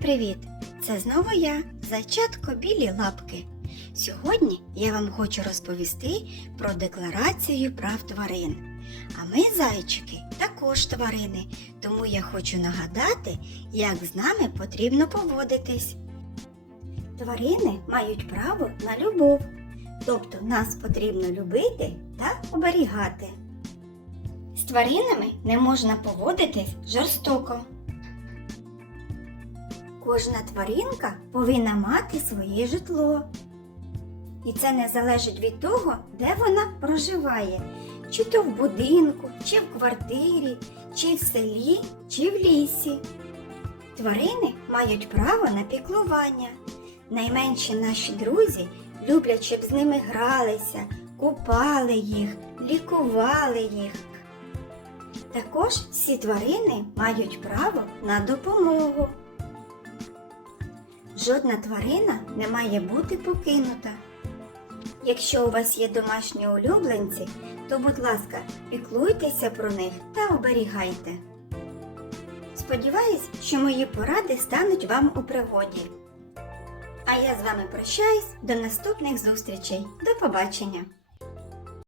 привіт! Це знову я, зайчатко білі лапки. Сьогодні я вам хочу розповісти про декларацію прав тварин. А ми, зайчики, також тварини, тому я хочу нагадати, як з нами потрібно поводитись. Тварини мають право на любов, тобто нас потрібно любити та оберігати. З тваринами не можна поводитись жорстоко. Кожна тваринка повинна мати своє житло. І це не залежить від того, де вона проживає, чи то в будинку, чи в квартирі, чи в селі, чи в лісі. Тварини мають право на піклування. Найменші наші друзі люблять, щоб з ними гралися, купали їх, лікували їх. Також всі тварини мають право на допомогу. Жодна тварина не має бути покинута. Якщо у вас є домашні улюбленці, то, будь ласка, піклуйтеся про них та оберігайте. Сподіваюсь, що мої поради стануть вам у пригоді. А я з вами прощаюсь до наступних зустрічей. До побачення!